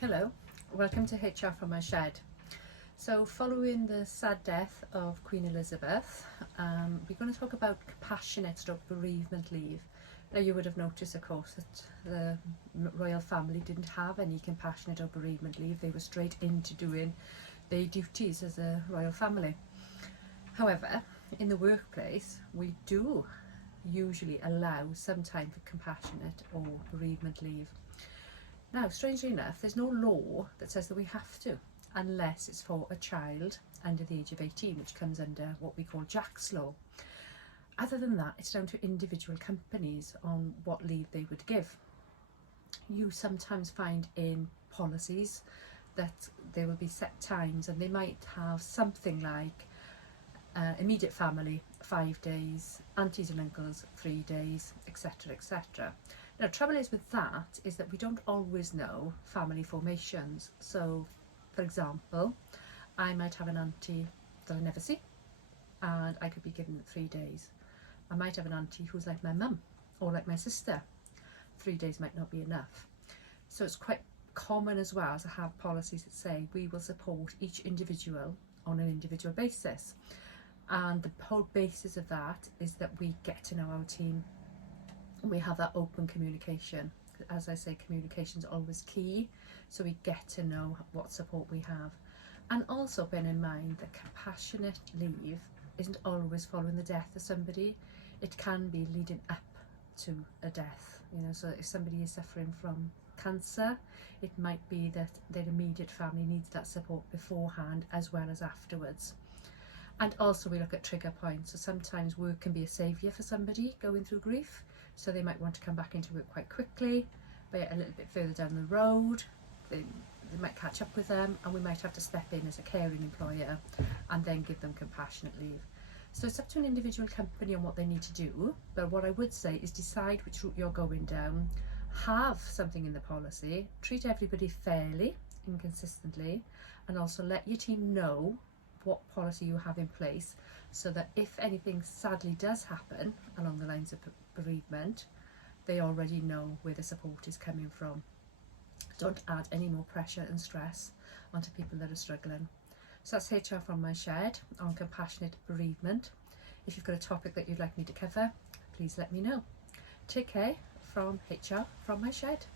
Hello, welcome to HR from my shed. So following the sad death of Queen Elizabeth, we're going to talk about compassionate stroke bereavement leave. Now you would have noticed of course that the royal family didn't have any compassionate or bereavement leave. They were straight into doing their duties as a royal family. However, in the workplace we do usually allow some time for compassionate or bereavement leave. Now, strangely enough, there's no law that says that we have to, unless it's for a child under the age of 18, which comes under what we call Jack's Law. Other than that, it's down to individual companies on what leave they would give. You sometimes find in policies that there will be set times, and they might have something like immediate family 5 days, aunties and uncles 3 days, etc, etc. Now, trouble is with that is that we don't always know family formations. So, for example, I might have an auntie that I never see, and I could be given 3 days. I might have an auntie who's like my mum or like my sister. 3 days might not be enough. So it's quite common as well to have policies that say we will support each individual on an individual basis. And the whole basis of that is that we get to know our team. We have that open communication. As I say, communication is always key, so we get to know what support we have. And also bear in mind that compassionate leave isn't always following the death of somebody. It can be leading up to a death. So if somebody is suffering from cancer, it might be that their immediate family needs that support beforehand as well as afterwards. And also we look at trigger points. So sometimes work can be a saviour for somebody going through grief. So they might want to come back into work quite quickly, but a little bit further down the road, they might catch up with them, and we might have to step in as a caring employer and then give them compassionate leave. So it's up to an individual company on what they need to do, but what I would say is decide which route you're going down, have something in the policy, treat everybody fairly and consistently, and also let your team know what policy you have in place, so that if anything sadly does happen along the lines of bereavement, they already know where the support is coming from. Don't add any more pressure and stress onto people that are struggling. So that's HR from my shed on compassionate bereavement. If you've got a topic that you'd like me to cover, please let me know. Take care from HR from my shed.